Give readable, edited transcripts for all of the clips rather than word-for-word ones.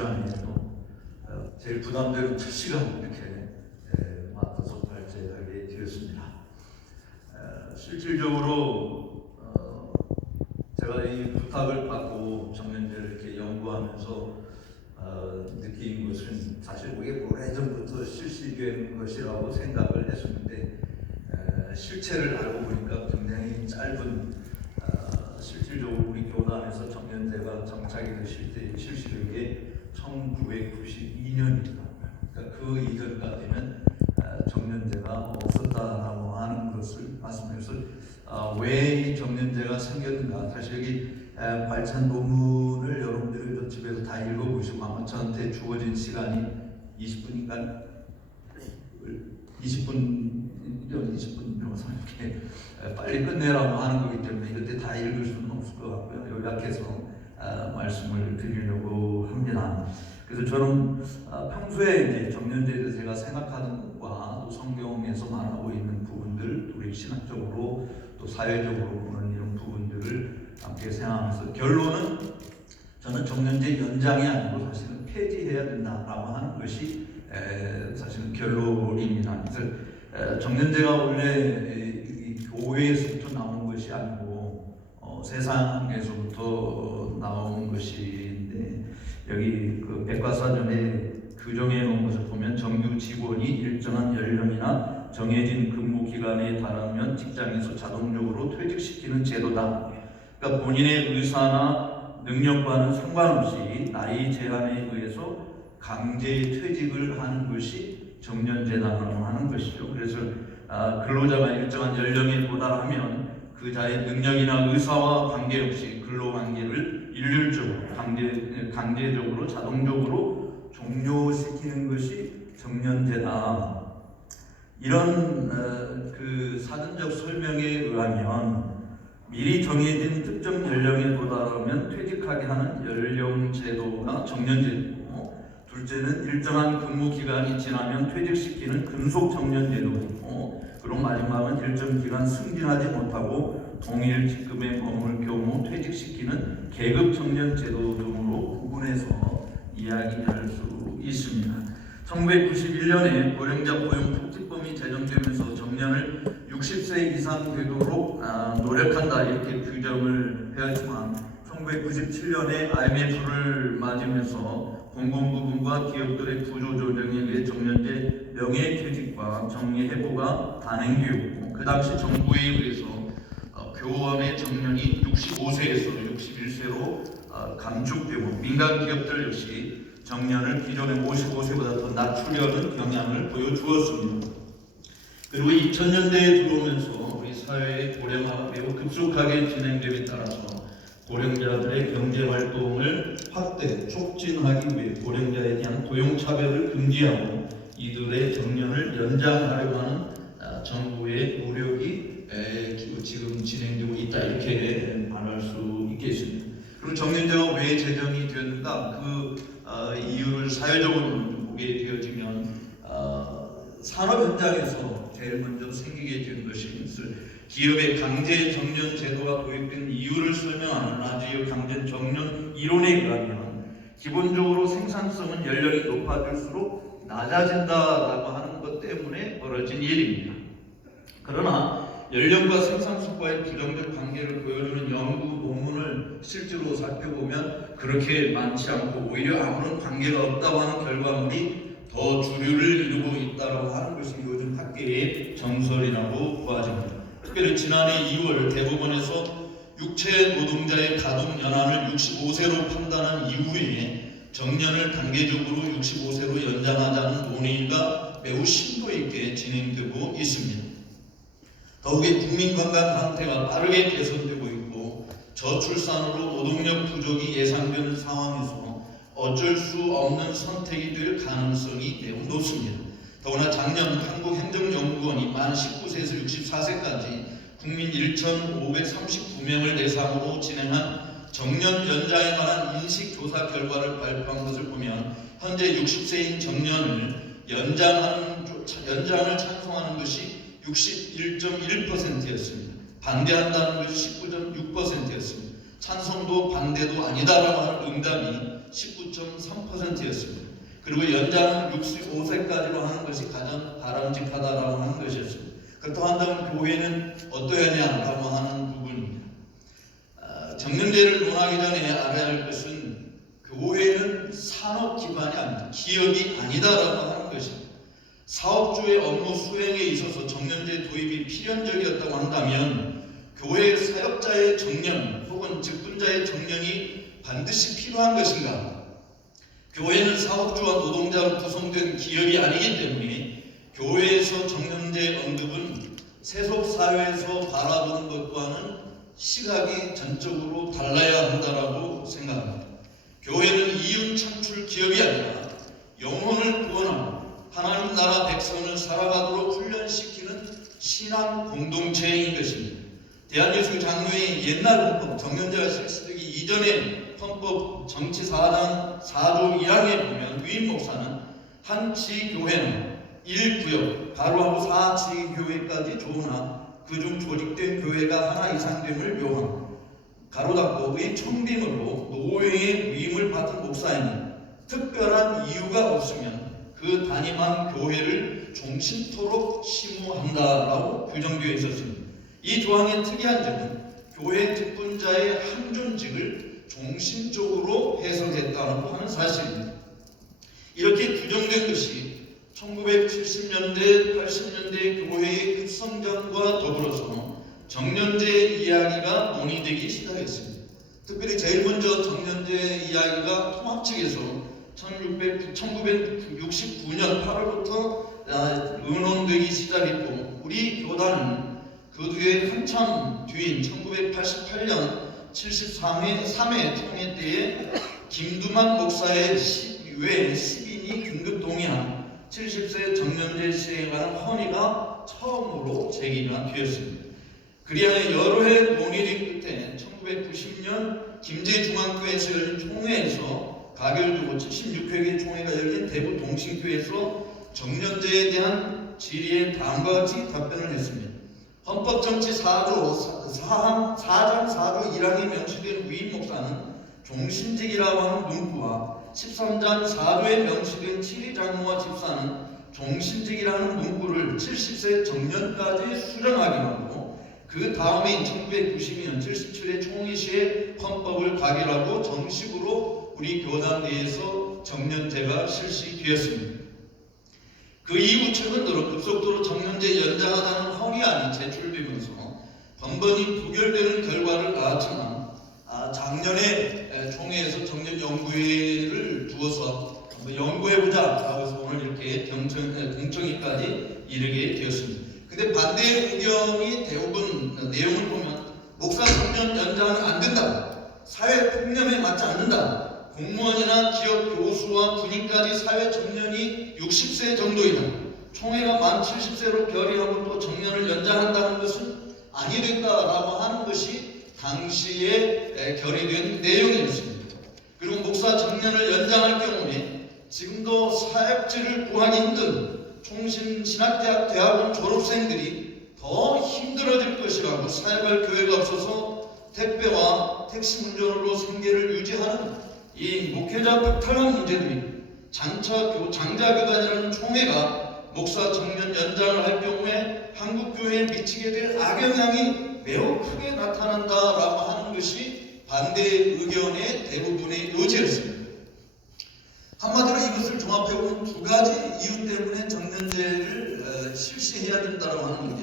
시간에도 제일 부담되는 첫 시간 이렇게 맡아서 발제하게 되었습니다. 실질적으로 제가 이 부탁을 받고 정년제를 이렇게 연구하면서 느낀 것은 사실 이게 오래전부터 실시된 것이라고 생각을 했었는데 실체를 알고 보니까 굉장히 짧은 실질적으로 우리 교단에서 정년제가 정착이 되실 때 실시된 게 1992년입니다. 그러니까 그 이전까지는 정년제가 없었다라고 하는 것을 말씀드려서 왜 이 정년제가 생겼는가. 사실 여기 발찬 논문을 여러분들이 집에서 다 읽어보시고 아마 저한테 주어진 시간이 20분인가 20분 정도 이렇게 빨리 끝내라고 하는 거기 때문에 이때 다 읽을 수는 없을 것 같고요. 요약해서 말씀을 드리려고 합니다. 그래서 저는 평소에 이제 정년제에 대해서 제가 생각하는 것과 또 성경에서 말하고 있는 부분들, 우리 신학적으로 또 사회적으로 보는 이런 부분들을 함께 생각하면서 결론은 저는 정년제 연장이 아니고 사실은 폐지해야 된다라고 하는 것이 사실은 결론입니다. 그래서 정년제가 원래 교회에서부터 나온 것이 아니고 세상에서부터 나온 것인데 여기 그 백과사전에 규정해 놓은 것을 보면 정규 직원이 일정한 연령이나 정해진 근무 기간에 달하면 직장에서 자동적으로 퇴직시키는 제도다. 그러니까 본인의 의사나 능력과는 상관없이 나이 제한에 의해서 강제 퇴직을 하는 것이 정년제라고 하는 것이죠. 그래서 근로자가 일정한 연령에 도달하면 그 자의 능력이나 의사와 관계없이 근로관계를 일률적으로 강제적으로 자동적으로 종료시키는 것이 정년제다. 이런 그 사전적 설명에 의하면 미리 정해진 특정 연령에 도달하면 퇴직하게 하는 연령제도가 정년제도고, 둘째는 일정한 근무 기간이 지나면 퇴직시키는 근속 정년제도고, 그리고 마지막은 일정 기간 승진하지 못하고 동일 직급에 머물 경우 퇴직시키는 계급 정년제도 등으로 구분해서 이야기할 수 있습니다. 1991년에 고령자 고용복지법이 제정되면서 정년을 60세 이상 되도록 노력한다 이렇게 규정을 하였지만 1997년에 IMF를 맞으면서 공공부문과 기업들의 구조조정에 의해 정년제 명예퇴직과 정리해고가 단행되었고, 그 당시 정부에 의해서 교원의 정년이 65세에서 61세로 감축되고 민간 기업들 역시 정년을 기존의 55세보다 더 낮추려는 경향을 보여주었습니다. 그리고 2000년대에 들어오면서 우리 사회의 고령화가 매우 급속하게 진행됨에 따라서 고령자들의 경제활동을 확대, 촉진하기 위해 고령자에 대한 고용차별을 금지하고 이들의 정년을 연장하려고 하는 정부의 노력이 지금 진행되고 있다 이렇게 말할 수 있겠습니다. 그리고 정년제가 왜 제정이 되었는가, 그 이유를 사회적으로 보게 되어지면 산업 현장에서 제일 먼저 생기게 된 것이 기업의 강제 정년 제도가 도입된 이유를 설명하는 라지오 강제 정년 이론에 의하면 기본적으로 생산성은 연령이 높아질수록 낮아진다라고 하는 것 때문에 벌어진 일입니다. 그러나 연령과 생산성과의 부정적 관계를 보여주는 연구 논문을 실제로 살펴보면 그렇게 많지 않고 오히려 아무런 관계가 없다고 하는 결과물이 더 주류를 이루고 있다고 하는 것이 요즘 학계의 정설이라고 보아집니다. 특별히 지난해 2월 대법원에서 육체 노동자의 가동 연한을 65세로 판단한 이후에 정년을 단계적으로 65세로 연장하자는 논의가 매우 심도 있게 진행되고 있습니다. 더욱이 국민 건강 상태가 빠르게 개선되고 있고 저출산으로 노동력 부족이 예상되는 상황에서 어쩔 수 없는 선택이 될 가능성이 매우 높습니다. 더구나 작년 한국행정연구원이 만 19세에서 64세까지 국민 1,539명을 대상으로 진행한 정년 연장에 관한 인식조사 결과를 발표한 것을 보면 현재 60세인 정년을 연장을 찬성하는 것이 61.1%였습니다. 반대한다는 것이 19.6%였습니다. 찬성도 반대도 아니다라고 하는 응답이 19.3%였습니다. 그리고 연장은 65세까지로 하는 것이 가장 바람직하다라고 하는 것이었습니다. 그렇다고 한다면 교회는 어떠하냐라고 하는 부분입니다. 정년제를 논하기 전에 알아야 할 것은 교회는 산업기관이 아니다, 기업이 아니다라고 하는 것입니다. 사업주의 업무 수행에 있어서 정년제 도입이 필연적이었다고 한다면 교회 사역자의 정년 혹은 직분자의 정년이 반드시 필요한 것인가? 교회는 사업주와 노동자로 구성된 기업이 아니기 때문에 교회에서 정년제 언급은 세속사회에서 바라보는 것과는 시각이 전적으로 달라야 한다라고 생각합니다. 교회는 이윤 창출 기업이 아니라 영혼을 구원하고 하나님 나라 백성을 살아가도록 훈련시키는 신앙 공동체인 것입니다. 대한예수 장로의 옛날 헌법, 정년제가 실시되기 이전의 헌법 정치 4장 4조 1항에 보면 위임 목사는 한 지교회는 1구역, 가로하고 4지교회까지 조나 그중 조직된 교회가 하나 이상 됨을 묘한 가로 닫고의 청빙으로 노예의 위임을 받은 목사에는 특별한 이유가 없으면 그 담임한 교회를 종신토록 심호한다라고 규정되어 있었습니다. 이 조항의 특이한 점은 교회 직분자의 항존직을 종신적으로 해석했다고 하는 사실입니다. 이렇게 규정된 것이 1970년대, 80년대 교회의 급성장과 더불어서 정년제 이야기가 논의되기 시작했습니다. 특별히 제일 먼저 정년제 이야기가 통합 측에서 1969년 8월부터 의논되기 시작했고 우리 교단은 그 뒤에 한참 뒤인 1988년 73회 총회 때에 김두만 목사의 외 10인이 긴급 동의한 70세 정년제 시행에 관한 헌의가 처음으로 제기가 되었습니다. 그리하여 여러 해 논의된 끝에 1990년 김제중앙교회에서 열린 총회에서 가결 두고 76회의 총회가 열린 대구 동신교회에서 정년제에 대한 질의에 다음과 같이 답변을 했습니다. 헌법정치 4장 4조 1항에 명시된 위임 목사는 종신직이라고 하는 문구와 13장 4조에 명시된 7위 장로와 집사는 종신직이라는 문구를 70세 정년까지 수령하게 하고 그 다음인 1992년 77회 총회 시에 헌법을 가결하고 정식으로 우리 교단 내에서 정년제가 실시되었습니다. 그 이후 최근 들어 급속도로 정년제 연장하자는 헌의안이 제출되면서 번번이 부결되는 결과를 낳았지만 작년에 총회에서 정년 연구회를 두어서 한번 연구해보자라고 해서 오늘 이렇게 공청회까지 이르게 되었습니다. 근데 반대 의견이 대부분 내용을 보면 목사 정년 연장은 안 된다, 사회 풍념에 맞지 않는다, 공무원이나 기업 교수와 군인까지 사회 정년이 60세 정도이다, 총회가 만 70세로 결의하고 또 정년을 연장한다는 것은 아니 된다라고 하는 것이 당시에 결의된 내용이었습니다. 그리고 목사 정년을 연장할 경우에 지금도 사역지를 구하기 힘든 총신신학대학 대학원 졸업생들이 더 힘들어질 것이라고 사역할 교회가 없어서 택배와 택시 운전으로 생계를 유지하는 이 목회자 박탈한 문제들이 장자교단이라는 총회가 목사 정년 연장을 할 경우에 한국교회에 미치게 될 악영향이 매우 크게 나타난다라고 하는 것이 반대 의견의 대부분의 요지였습니다. 한마디로 이것을 종합해보면 두 가지 이유 때문에 정년제를 실시해야 된다고 하는 문제.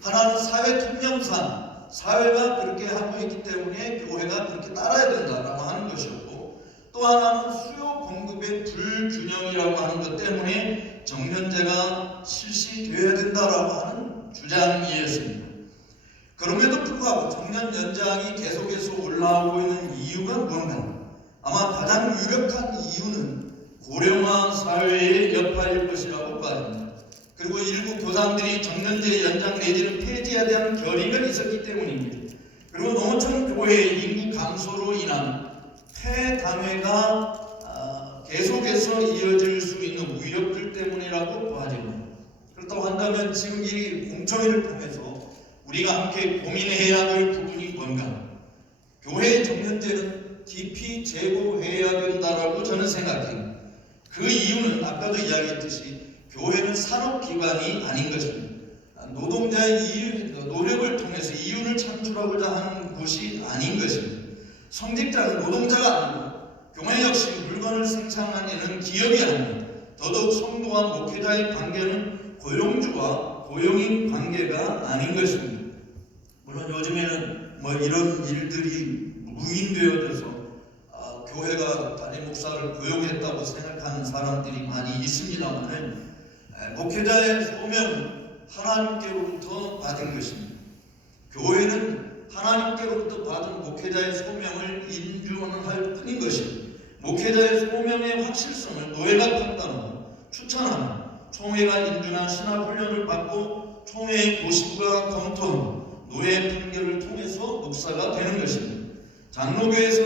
하나는 사회 통념상 사회가 그렇게 하고 있기 때문에 교회가 그렇게 따라야 된다라고 하는 것이었고, 또 하나는 수요 공급의 불균형이라고 하는 것 때문에 정년제가 실시되어야 된다라고 하는 주장이었습니다. 그럼에도 불구하고 정년 연장이 계속해서 올라오고 있는 이유가 무언가? 아마 가장 유력한 이유는 고령화 사회의 여파일 것이라고 봐집니다. 그리고 일부 교단들이 정년제 연장 내지는 폐지에 대한 결의가 있었기 때문입니다. 그리고 농어촌 교회의 인구 감소로 인한 폐단회가 계속해서 이어질 수 있는 위력들 때문이라고 봐집니다. 그렇다고 한다면 지금 이 공청회를 통해서 우리가 함께 고민해야 할 부분이 뭔가? 교회의 정년제는 깊이 제고해야 된다라고 저는 생각해요. 그 이유는 아까도 이야기했듯이 교회는 산업기관이 아닌 것입니다. 노동자의 노력을 통해서 이윤을 창출하고자 하는 곳이 아닌 것입니다. 성직자는 노동자가 아니고 교회 역시 물건을 생산하는 기업이 아닙니다. 더더욱 성도와 목회자의 관계는 고용주와 고용인 관계가 아닌 것입니다. 물론 요즘에는 뭐 이런 일들이 무인되어져서 교회가 담임 목사를 고용했다고 생각하는 사람들이 많이 있습니다만 목회자의 소명은 하나님께로부터 받은 것입니다. 교회는 하나님께로부터 받은 목회자의 소명을 인정할 뿐인 것입니다. 목회자의 소명의 확실성을 노예가 판단하고 추천하는 총회가 인준한 신학훈련을 받고 총회의 고시부가 검토하는 노예 판결을 통해서 목사가 되는 것입니다. 장로교회에서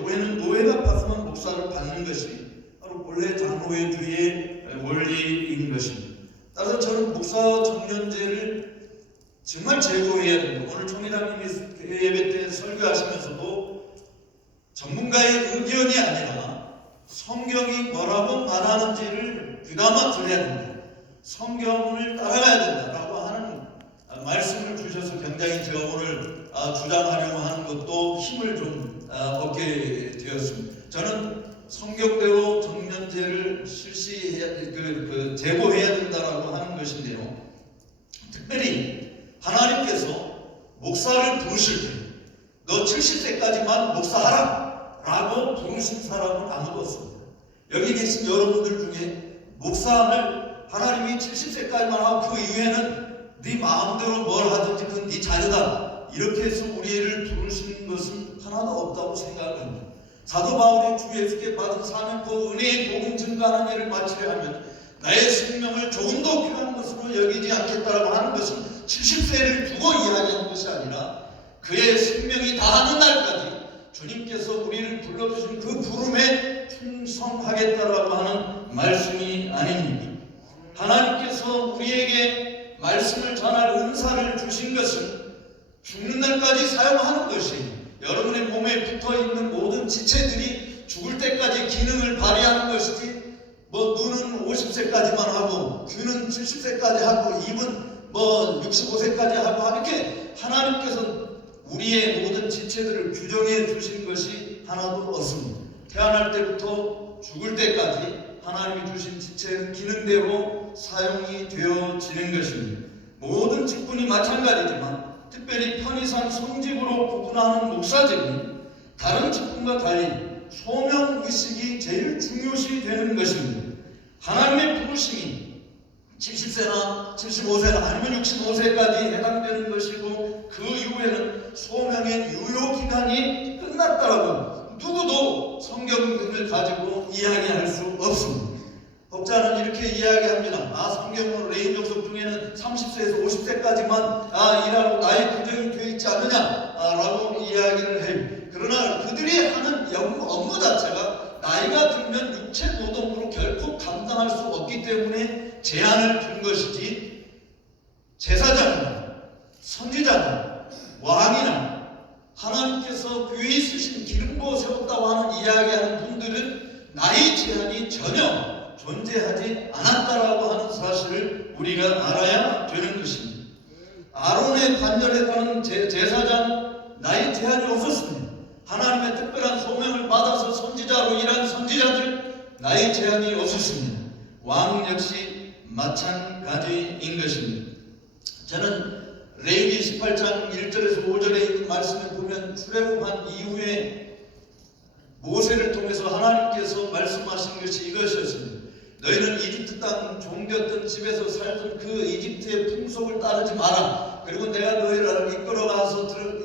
교회는 노예가 파송한 목사를 받는 것이 바로 본래 장로회주의의 원리인 것입니다. 따라서 저는 목사 정년제를 정말 제고해야 됩니다. 오늘 총회장님이 예배 때 설교하시면서도 전문가의 의견이 아니라 성경이 뭐라고 말하는지를 귀담아 들어야 된다. 성경을 따라가야 된다라고 하는 말씀을 주셔서 굉장히 제가 오늘 주장하려고 하는 것도 힘을 좀 얻게 되었습니다. 저는 성경대로 정년제를 실시해야 제고해야 된다라고 하는 것인데요. 특별히 하나님께서 목사를 부르실 때 너 70세까지만 목사하라 라고 부르신 사람은 아무도 없습니다. 여기 계신 여러분들 중에 목사를 하나님이 70세까지만 하고 그 이후에는 네 마음대로 뭘 하든지 그건 네 자유다 이렇게 해서 우리를 부르시는 것은 하나도 없다고 생각합니다. 사도 바울이 주 예수께 받은 사명과 은혜의 복음 증거하는 일을 마치려 하면 나의 생명을 조금도 필요한 것으로 여기지 않겠다라고 하는 것은 70세를 두고 이야기하는 것이 아니라 그의 생명이 다하는 날까지 주님께서 우리를 불러주신 그 부름에 충성하겠다라고 하는 말씀이 아닙니다. 하나님께서 우리에게 말씀을 전할 은사를 주신 것은 죽는 날까지 사용하는 것이에요. 여러분의 몸에 붙어있는 모든 지체들이 죽을 때까지 기능을 발휘하는 것이지 뭐 눈은 50세까지만 하고 귀는 70세까지 하고 입은 뭐 65세까지 하고 이렇게 하나님께서 우리의 모든 지체들을 규정해 주신 것이 하나도 없습니다. 태어날 때부터 죽을 때까지 하나님이 주신 지체는 기능대로 사용이 되어지는 것입니다. 모든 직분이 마찬가지지만 특별히 편의상 성직으로 구분하는 목사직은 다른 직분과 달리 소명의식이 제일 중요시 되는 것입니다. 하나님의 부르심이 70세나 75세나 아니면 65세까지 해당되는 것이고 그 이후에는 소명의 유효기간이 끝났다라고 누구도 성경을 가지고 이야기할 수 없습니다. 법자는 이렇게 이야기합니다. 성경으로 레위 족속 중에는 30세에서 50세까지만 일하고 나이 규정이 되어 있지 않느냐 라고 이야기를 해요. 그러나 그들이 하는 업무 자체가 나이가 들면 육체 노동으로 결코 감당할 수 없기 때문에 제한을 둔 것이지 제사장이나 선지자나 왕이나 하나님께서 교회에 쓰신 기름 부어 세웠다고 하는 이야기하는 분들은 나이 제한이 전혀 존재하지 않았다라고 하는 사실을 우리가 알아야 되는 것입니다. 아론의 관절에 따른 제사장 나이 제한이 없었습니다. 하나님의 특별한 소명을 받아서 선지자로 일한 선지자들 나이 제한이 없었습니다. 왕 역시 마찬가지인 것입니다. 저는 레위기 18장 1절에서 5절에 있는 말씀을 보면 출애굽한 이후에 모세를 통해서 하나님께서 말씀하신 것이 이것이었습니다. 너희는 이집트 땅 종되었던 집에서 살던 그 이집트의 풍속을 따르지 마라. 그리고 내가 너희를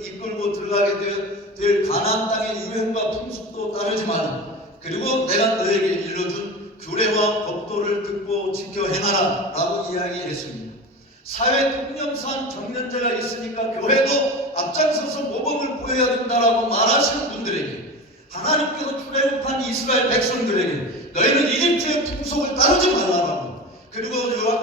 이끌고 들어가게 될 가나안 땅의 유행과 풍습도 따르지 마라. 그리고 내가 너에게 일러준 규례와 법도를 듣고 지켜 행하라 라고 이야기했습니다. 사회 통념상 정년제가 있으니까 교회도 앞장서서 모범을 보여야 된다라고 말하시는 분들에게 하나님께서 출애굽한 이스라엘 백성들에게 너희는 이집트의 풍속을 따르지 말라라고, 그리고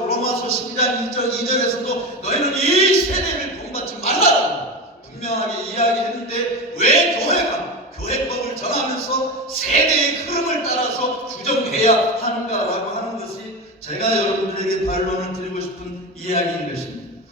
로마서 12장 2절에서도 너희는 이 세대를 본받지 말라라고 분명하게 이야기했는데 왜 교회가 교회법을 정하면서 세대의 흐름을 따라서 규정해야 하는가라고 하는 것이 제가 여러분들에게 반론을 드리고 싶은 이야기인 것입니다.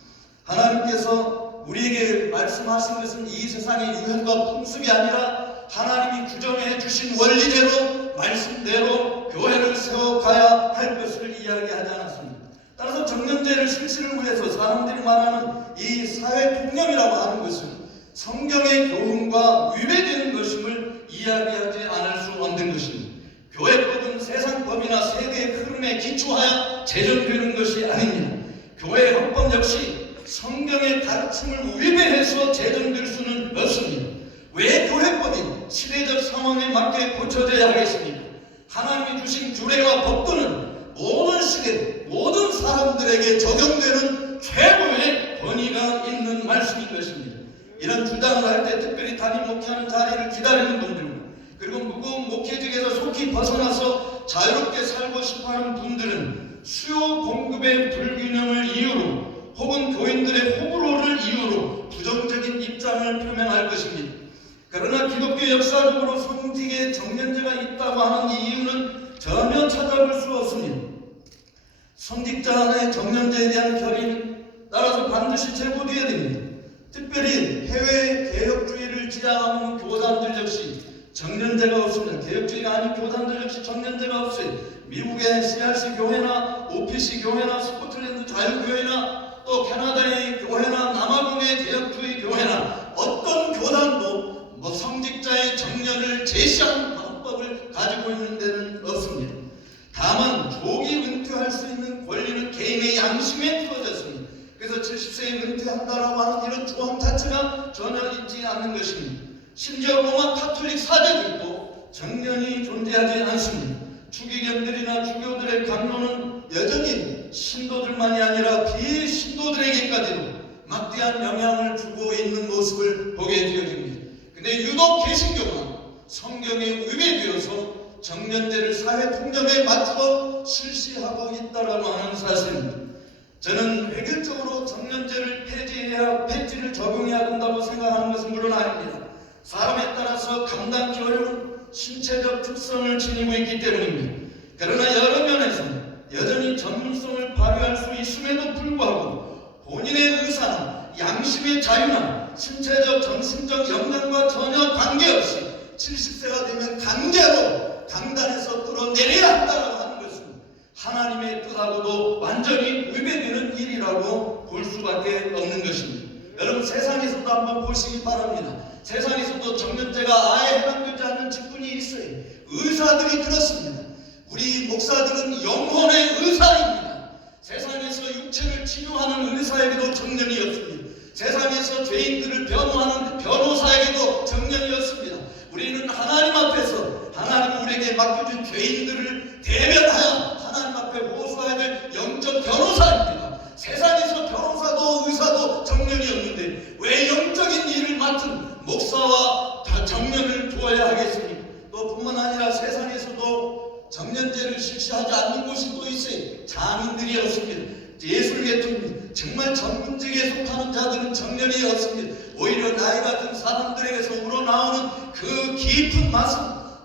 하나님께서 우리에게 말씀하신 것은 이 세상의 유행과 풍습이 아니라 하나님이 규정해 주신 원리대로 말씀대로 교회를 세워가야 할 것을 이야기하지 않았습니다. 따라서 정년제를 실시를 위해서 사람들이 말하는 이 사회통념이라고 하는 것은 성경의 교훈과 위배되는 것임을 이야기하지 않을 수 없는 것입니다. 교회법은 세상법이나 세계의 흐름에 기초하여 제정되는 것이 아닙니다. 교회 헌법 역시 성경의 가르침을 위배해서 제정될 수는 없습니다. 왜 교회법이 시대적 상황에 맞게 고쳐져야 하겠습니까? 하나님이 주신 규례와 법도는 모든 시대, 모든 사람들에게 적용되는 최고의 권위가 있는 말씀인 것입니다. 이런 주장을 할 때 특별히 담임 목회하는 자리를 기다리는 분들, 그리고 무거운 목회직에서 속히 벗어나서 자유롭게 살고 싶어하는 분들은 수요 공급의 불균형을 이유로 혹은 교인들의 호불호를 이유로 부정적인 입장을 표명할 것입니다. 그러나 기독교 역사적으로 성직의 정년제가 있다고 하는 이유는 전혀 찾아볼 수 없습니다. 성직자의 정년제에 대한 결의는 따라서 반드시 제고되어야 됩니다. 특별히 해외 개혁주의를 지향하는 교단들 역시 정년제가 없습니다. 개혁주의가 아닌 교단들 역시 정년제가 없어요. 미국의 CRC 교회나 OPC 교회나 스코틀랜드 자유교회나 또 캐나다의 교회나 남아공의 개혁주의 교회나 어떤 교단도 성직자의 정년을 제시한 방법을 가지고 있는 데는 없습니다. 다만 조기 은퇴할 수 있는 권리는 개인의 양심에 주어졌습니다. 그래서 70세에 은퇴한다라고 하는 이런 조항 자체가 전혀 있지 않는 것입니다. 심지어 로마 카톨릭 사제들도 정년이 존재하지 않습니다. 추기경들이나 주교들의 강론은 여전히 신도들만이 아니라 비신도들에게까지도 막대한 영향을 주고 있는 모습을 보게 되어집니다. 근데 유독 개신교가 성경에 위배되어서 정년제를 사회 통념에 맞추어 실시하고 있다라고 하는 사실입니다. 저는 획일적으로 정년제를 폐지를 적용해야 된다고 생각하는 것은 물론 아닙니다. 사람에 따라서 감당기 어려운 신체적 특성을 지니고 있기 때문입니다. 그러나 여러 면에서 여전히 전문성을 발휘할 수 있음에도 불구하고 본인의 의사나 양심의 자유나 신체적 정신적 영향과 전혀 관계없이 70세가 되면 강제로 강단에서 끌어내려야 한다고 하는 것은 하나님의 뜻하고도 완전히 위배되는 일이라고 볼 수밖에 없는 것입니다. 여러분 세상에서도 한번 보시기 바랍니다. 세상에서도 정년제가 아예 해당되지 않는 직분이 있어요. 의사들이 그렇습니다. 우리 목사들은 영혼의 의사입니다. 세상에서 육체를 치료하는 의사에게도 정년이 없습니다. 세상에서 죄인들을 변호하는 변호사에게도 정년이 없습니다. 우리는 하나님 앞에서 하나님 우리에게 맡겨준 죄인들을 대변하여 하나님 앞에 호소해야 될 영적 변호사입니다. 세상에서 변호사도 의사도 정년이 없는데 왜 영적인 일을 맡은 목사와 정년을 두어야 하겠습니까? 또 뿐만 아니라 세상에서도 정년제를 실시하지 않는 곳이 또 있어요. 장인들이 없습니다. 예술계통 정말 전문직에 속하는 자들은 정년이 없습니다. 오히려 나이가 든 사람들에게서 우러나오는 그 깊은 맛은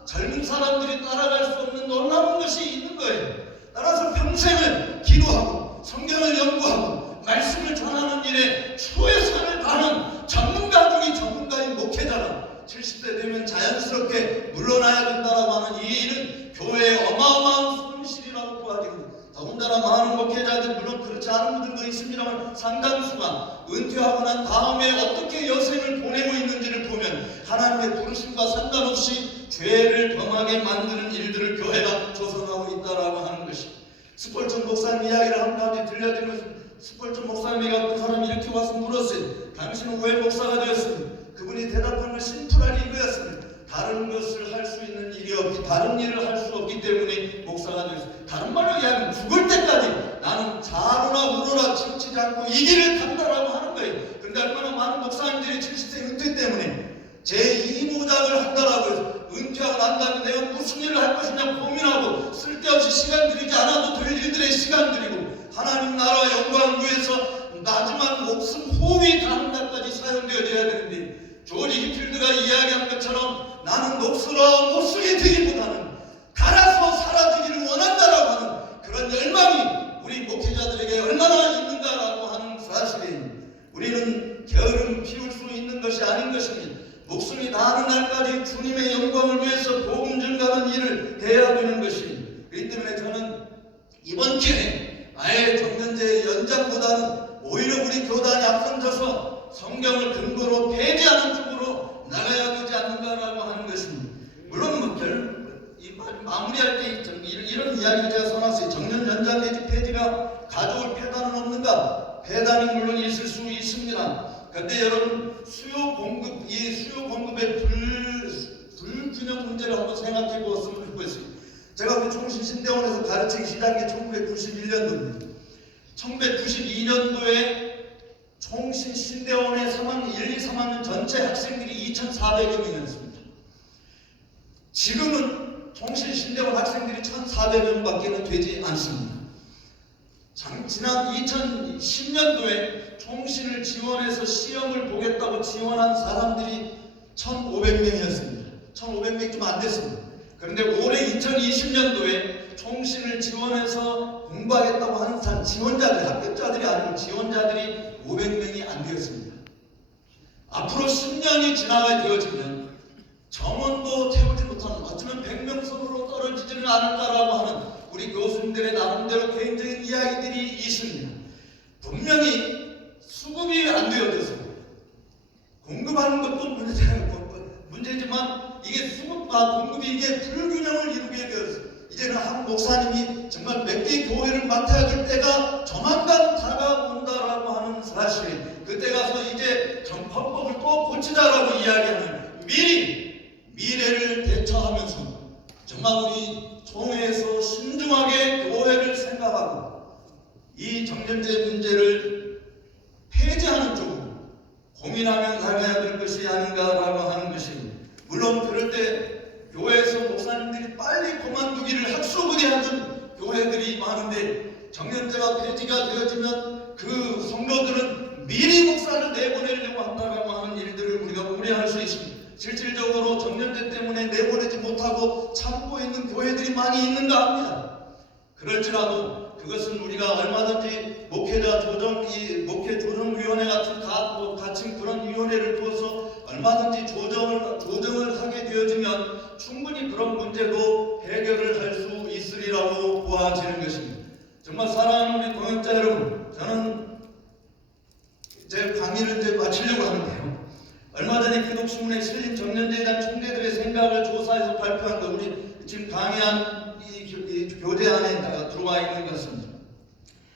젊은 사람들이 따라갈 수 없는 놀라운 것이 있는 거예요. 따라서 평생을 기도하고 성경을 연구하고 말씀을 전하는 일에 최선을 다하는 전문가 중의 전문가인 목회자라 70대 되면 자연스럽게 물러나야 된다고 하는 이 일은 교회의 어마어마한 손실이라고 보아집니다. 더군다나 많은 목회자들 물론 그렇지 않은 분들도 있습니다만 상당수가 은퇴하고 난 다음에 어떻게 여생을 보내고 있는지를 보면 하나님의 부르심과 상관없이 죄를 범하게 만드는 일들을 교회가 조성하고 있다라고 하는 것입니다. 스폴전 목사님 이야기를 한 가지 들려드리면서 스폴전 목사님에게 어떤 사람이 이렇게 와서 물었어요. 당신은 왜 목사가 되었습니까? 그분이 대답한 건 심플하게 이거였습니다. 다른 것을 할 수 있는 일이 없기, 다른 일을 할 수 없기 때문에 목사가 되었습니다. 다른 말로 이야기하면 죽을 때까지 나는 자로나 우로나 치우치지 않고 이 길을 간다라고 하는 거예요. 그런데 얼마나 많은 목사님들이 70세 은퇴 때문에 제2모작을 한다라고 해서 은퇴하고 난 다음에 내가 무슨 일을 할 것이냐 고민하고 쓸데없이 시간 들이지 않아도 될 일들의 시간 들이고 하나님 나라와 영광을 위해서 마지막 목숨 호흡이 닿는 날까지 사용되어져야 되는데 조지 히필드가 이야기한 것처럼 나는 목숨이 되기보다는 갈아서 사라지기를 원한다라고 하는 그런 열망이 우리 목회자들에게 얼마나 있는가라고 하는 사실에 우리는 게으름 피울 수 있는 것이 아닌 것입니다. 목숨이 다하는 날까지 주님의 영광을 위해서 복음 전가하는 일을 해야 되는 것입니다. 그렇기 때문에 저는 이번 기회에 아예 정년제 연장보다는 오히려 우리 교단이 앞선서서 성경을 근거로 폐지하는 쪽으로 나가야 되지 않는가라고 하는 것입니다. 물론 마무리할 때 이런 이야기를 제가 써놨어요. 정년 연장 내지 폐지가 가져올 폐단은 없는가? 폐단은 물론 있을 수 있습니다. 그런데 여러분 이 수요 공급의 불균형 문제를 한번 생각해 보았으면 좋겠어요. 제가 우리 총신신대원에서 가르치기 시작한 게 1991년도입니다. 1992년도에 총신신대원의 1, 2, 3학년 전체 학생들이 2,400여 명이었습니다. 지금은 총신신대원 학생들이 1,400명밖에 되지 않습니다. 지난 2010년도에 총신을 지원해서 시험을 보겠다고 지원한 사람들이 1,500명이었습니다. 1,500명 좀 안 됐습니다. 그런데 올해 2020년도에 총신을 지원해서 공부하겠다고 하는 지원자들, 합격자들이 아니고 지원자들이 500명이 안 되었습니다. 앞으로 10년이 지나가 되어지면 정원도 채우지 못하는 어쩌면 100명 선으로 떨어지지는 않을까라고 하는 우리 교수님들의 나름대로 개인적인 이야기들이 있습니다. 분명히 수급이 안 되어져서 공급하는 것도 문제지만 이게 수급과 공급이 이게 불균형을 이루게 되었어요. 이제는 한 목사님이 정말 몇 개의 교회를 맡아야 될 때가 조만간 다가온다라고 하는 사실, 그때 가서 이제 헌법을 또 고치자라고 이야기하는 미래를 대처하면서 정말 우리 총회에서 신중하게 교회를 생각하고 이 정년제 문제를 폐지하는 쪽으로 고민하며 나가야 될 것이 아닌가라고 하는 것입니다. 물론 그럴 때 교회에서 목사님들이 빨리 그만두기를 학수부대하는 교회들이 많은데 정년제가 폐지가 되어지면 그 성도들은 미리 목사를 내보내려고 한다고 하는 일들을 우리가 우려할 수 있습니다. 실질적으로 정년제 때문에 내보내지 못하고 참고 있는 교회들이 많이 있는가 합니다. 그럴지라도 그것은 우리가 얼마든지 목회 조정위원회 같은 같은 그런 위원회를 두어서 얼마든지 조정을 하게 되어지면 충분히 그런 문제도 해결을 할 수 있으리라고 보아지는 것입니다. 정말 사랑하는 우리 동역자 여러분, 저는 제 강의를 이제 마치려고 하는데요. 얼마 전에 기독신문에 실린 정년제에 대한 총대들의 생각을 조사해서 발표한 거 우리 지금 강의한 이 교재 안에 들어와 있는 것 같습니다.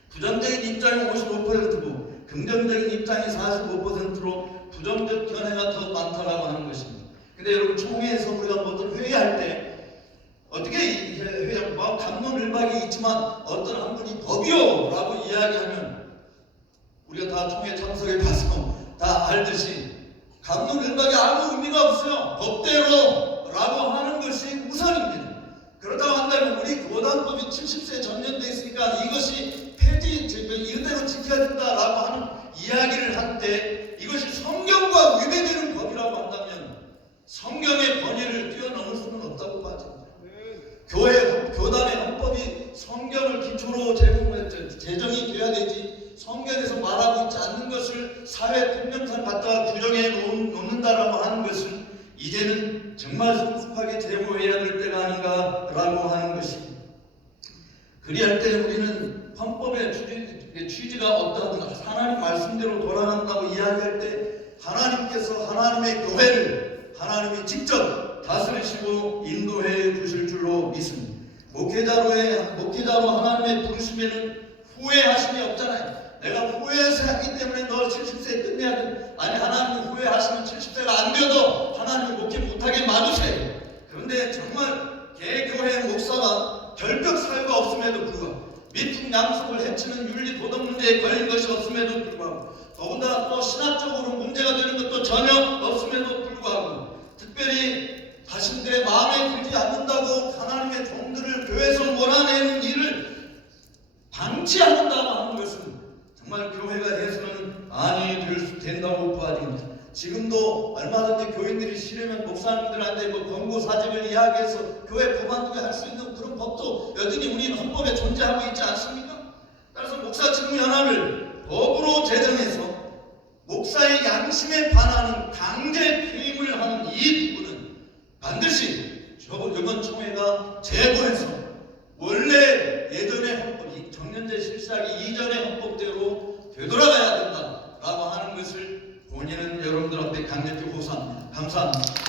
부정적인 입장이 55%고 긍정적인 입장이 45%로 부정적 견해가 더 많다라고 하는 것입니다. 근데 여러분 총회에서 우리가 뭐든 회의할 때 어떻게 회의하고 막 갑론을박이 있지만 어떤 한 분이 법이요 라고 이야기하면 우리가 다 총회 참석해 봐서 다 알듯이 갑론을박이 아무 의미가 없어요. 법대로 라고 하는 것이 우선입니다. 그렇다고 한다면 우리 교단법이 70세 전년돼 있으니까 이것이 이대로 지켜야 된다라고 하는 이야기를 할 때 이것이 성경과 위배되는 법이라고 한다면 성경의 권위를 뛰어넘을 수는 없다고 봐집니다. 교단의 헌법이 성경을 기초로 제정이 돼야 되지 성경에서 말하고 있지 않는 것을 사회 통념상 갖다가 규정해 놓는다라고 하는 것은 이제는 정말 성숙하게 제고해야 될 때가 아닌가라고 하는 것입니다. 그리할 때 우리는 헌법의 취지가 어떠하든가 하나님 말씀대로 돌아간다고 이야기할 때 하나님께서 하나님의 교회를 하나님이 직접 다스리시고 인도해 주실 줄로 믿습니다. 목회자로 하나님의 부르심에는 후회하심이 없잖아요. 내가 후회해서 했기 때문에 너 70세에 끝내야 돼. 아니 하나님이 후회하시면 70세가 안 돼도 하나님이 목회 못하게 막으세요. 그런데 정말 개교회 목사가 결격 사유가 없음에도 불구하고 미풍양속을 해치는 윤리 도덕 문제에 걸린 것이 없음에도 불구하고 더군다나 또 신학적으로 문제가 되는 것도 전혀 없음에도 불구하고 특별히 자신들의 마음에 들지 않는다고 하나님의 종들을 교회에서 몰아내는 일을 방치한다고 하는 것은 정말 교회가 해서는 아니 된다고 봐집니다. 치려면 목사님들한테 뭐 권고 사직을 이야기해서 교회 그만두게 할 수 있는 그런 법도 여전히 우리는 헌법에 존재하고 있지 않습니까? 따라서 목사 직무연합을 법으로 제정해서 목사의 양심에 반하는 강제 퇴임을 하는 이 부분은 반드시 이번 총회가 제보해서 원래 예전의 헌법, 정년제 실시하기 이전의 헌법대로 되돌아가야 된다라고 하는 것을 본인은 여러분들 앞에 강력히 호소합니다. 감사합니다.